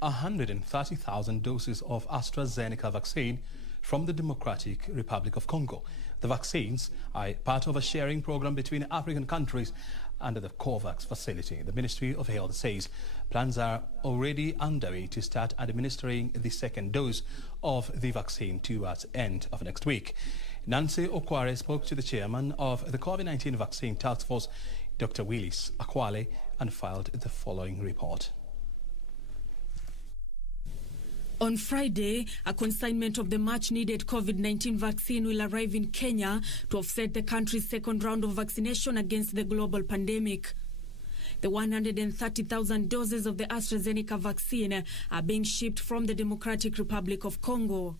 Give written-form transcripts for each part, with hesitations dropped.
130,000 doses of AstraZeneca vaccine from the Democratic Republic of Congo. The vaccines are part of a sharing program between African countries under the COVAX facility. The Ministry of Health says plans are already underway to start administering the second dose of the vaccine towards the end of next week. Nancy Okware spoke to the chairman of the COVID-19 vaccine task force, Dr. Willis Akhwale, and filed the following report. On Friday, a consignment of the much-needed COVID-19 vaccine will arrive in Kenya to offset the country's second round of vaccination against the global pandemic. The 130,000 doses of the AstraZeneca vaccine are being shipped from the Democratic Republic of Congo.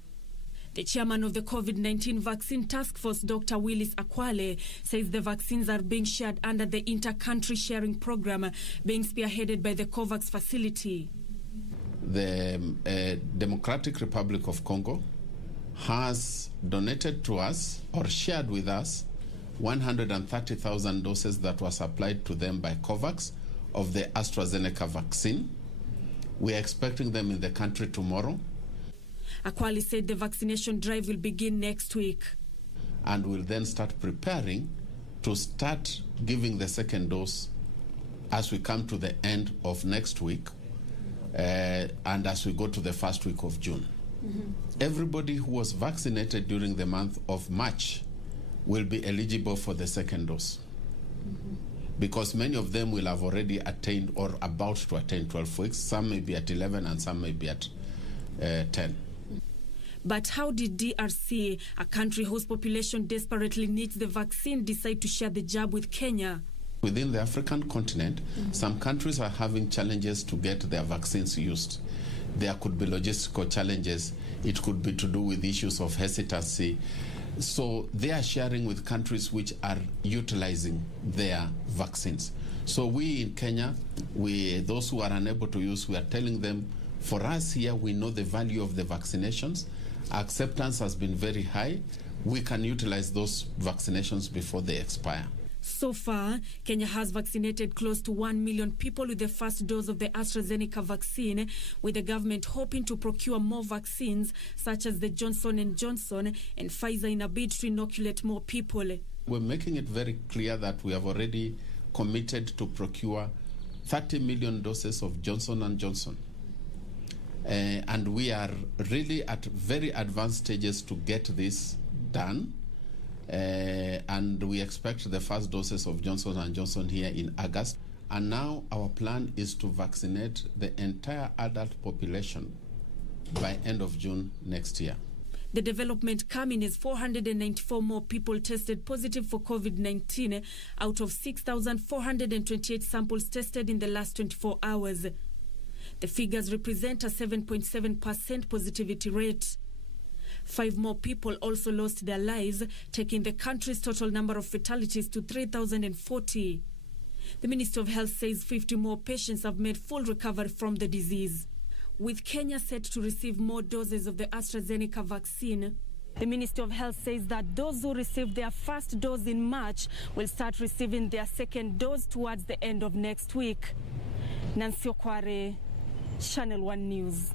The chairman of the COVID-19 vaccine task force, Dr. Willis Akhwale, says the vaccines are being shared under the inter-country sharing program being spearheaded by the COVAX facility. The Democratic Republic of Congo has donated to us or shared with us 130,000 doses that were supplied to them by COVAX of the AstraZeneca vaccine. We are expecting them in the country tomorrow. Akhwale said the vaccination drive will begin next week. And we'll then start preparing to start giving the second dose as we come to the end of next week. And as we go to the first week of June. Everybody who was vaccinated during the month of March will be eligible for the second dose. Because many of them will have already attained or about to attain 12 weeks. Some may be at 11 and some may be at 10. But how did DRC, a country whose population desperately needs the vaccine, decide to share the jab with Kenya? Within the African continent, some countries are having challenges to get their vaccines used. There could be logistical challenges. It could be to do with issues of hesitancy. So they are sharing with countries which are utilizing their vaccines. So we in Kenya, those who are unable to use, we are telling them, for us here, we know the value of the vaccinations. Acceptance has been very high. We can utilize those vaccinations before they expire. So far, Kenya has vaccinated close to 1 million people with the first dose of the AstraZeneca vaccine, with the government hoping to procure more vaccines, such as the Johnson & Johnson and Pfizer, in a bid to inoculate more people. We're making it very clear that we have already committed to procure 30 million doses of Johnson & Johnson. And we are really at very advanced stages to get this done. And we expect the first doses of Johnson & Johnson here in August. And now our plan is to vaccinate the entire adult population by end of June next year. The development coming as 494 more people tested positive for COVID-19 out of 6,428 samples tested in the last 24 hours. The figures represent a 7.7% positivity rate. 5 more people also lost their lives, taking the country's total number of fatalities to 3,040. The Ministry of Health says 50 more patients have made full recovery from the disease. With Kenya set to receive more doses of the AstraZeneca vaccine, the Ministry of Health says that those who received their first dose in March will start receiving their second dose towards the end of next week. Nancy Okware, Channel 1 News.